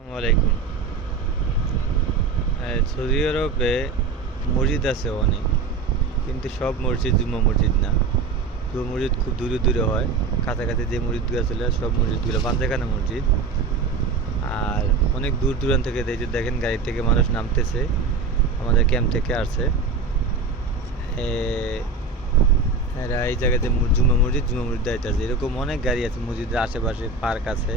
আসসালামু আলাইকুম। সৌদি আরবে মসজিদ আছে অনেক, কিন্তু সব মসজিদ জুম্মা মসজিদ না। জুম্মা মসজিদ খুব দূরে দূরে হয়। কাছাকাছি যে মসজিদগুলো ছিল সব মসজিদগুলো পাঁচখানা মসজিদ। আর অনেক দূর দূরান্ত থেকে এই যে দেখেন গাড়ি থেকে মানুষ নামতেছে, আমাদের ক্যাম্প থেকে আসছে। এরা এই জায়গাতে জুম্মা মসজিদ যাইতেছে। এরকম অনেক গাড়ি আছে মসজিদের আশেপাশে, পার্ক আছে।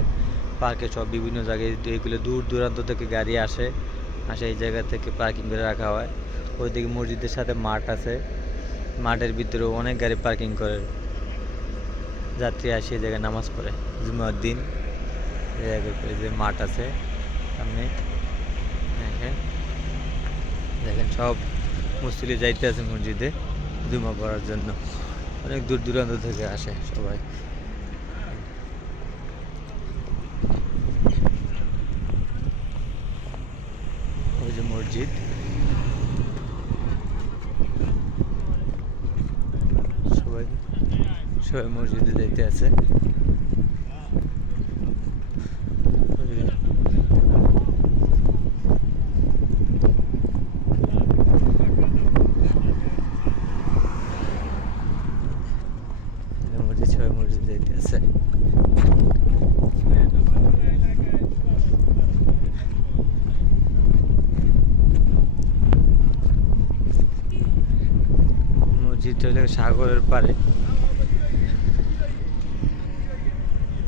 পার্কে সব বিভিন্ন জায়গায় এগুলো দূর দূরান্ত থেকে গাড়ি আসে, এই জায়গা থেকে পার্কিং করে রাখা হয়। ওইদিকে মসজিদের সাথে মাঠ আছে, মাঠের ভিতরেও অনেক গাড়ি পার্কিং করে। যাত্রী আসে এই জায়গায় নামাজ পড়ে জুম্মার দিন। এই জায়গায় যে মাঠ আছে সামনে, দেখেন দেখেন সব মুসল্লি যাইতে আছে মসজিদে জুম্মা পড়ার জন্য। অনেক দূর দূরান্ত থেকে আসে সবাই। ওই যে মসজিদ, সবাই সবাই মসজিদে যাইতে আছে। মসজিদ সবাই মসজিদে যাইতে আছে। মসজিদটা হলো সাগরের পাড়ে।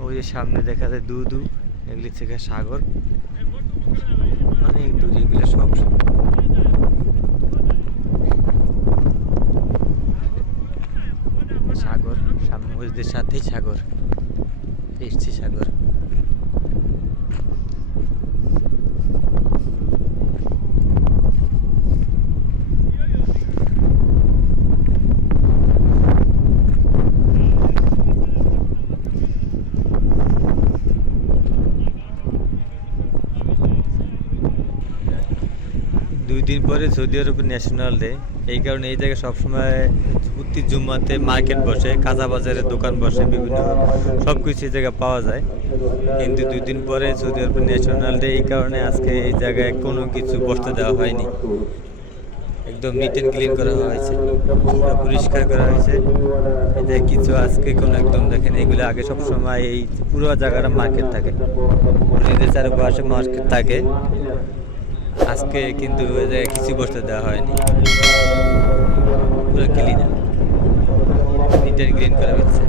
ওই যে সামনে দেখা যায় দূর এগুলি থেকে সাগর, অনেক দূর। এগুলো সব সাগর, সামনে মসজিদের সাথেই সাগর, এসছি সাগর। দুই দিন পরে সৌদি আরবের ন্যাশনাল ডে, এই কারণে এই জায়গায় সবসময় প্রতি জুম্মাতে মার্কেট বসে, কাঁচা বাজারের দোকান বসে, বিভিন্ন সব কিছু এই জায়গায় পাওয়া যায়। কিন্তু দুই দিন পরে সৌদি আরবের ন্যাশনাল ডে, এই কারণে আজকে এই জায়গায় কোনো কিছু বসতে দেওয়া হয়নি। একদম নিট অ্যান্ড ক্লিন করা হয়েছে, পরিষ্কার করা হয়েছে। এতে কিছু আজকে কোনো একদম দেখেন, এগুলো আগে সবসময় এই পুরো জায়গাটা মার্কেট থাকে, মসজিদের চারপাশে মার্কেট থাকে। আজকে কিন্তু ওই জায়গায় কিছু বসতে দেওয়া হয়নি, পুরো ক্লিন, নিট অ্যান্ড ক্লিন করা হচ্ছে।